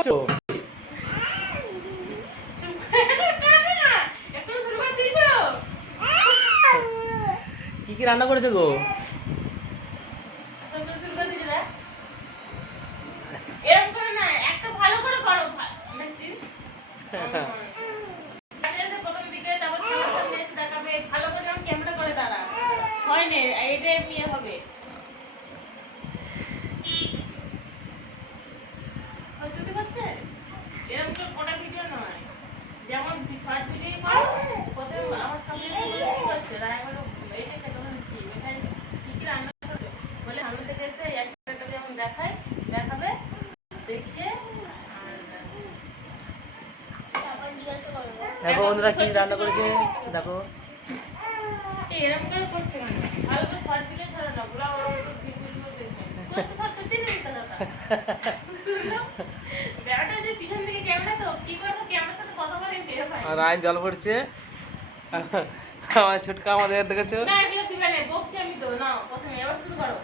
করছো? কি কি রান্না করেছো গো? যেমন শর্ট ভিডিও করো প্রথমে আমার সামনে কি হচ্ছে এই যে খেতে হচ্ছে এখানে কি কি রান্না করছো বলে সামনে থেকে এসে একটা যেমন দেখাবে দেখিয়ে দেখো বন্ধুরা কি রান্না করেছে দেখো। এরকম করে করছে কেন? ভালো করে শর্ট ভিডিও ছাড়া না ওরা ভিডিও দেখবে কত শর্ট দিন দাদা ব্যাটা যে পিছন থেকে ক্যামেরা তো কি করছো ক্যামেরার সাথে কথা বলে বের হয় আর আইন জল পড়ছে আমার ছুটকা আমাদের দেখেছো না এগুলো দিবে না বকছি আমি তো না প্রথমে এবার শুরু করো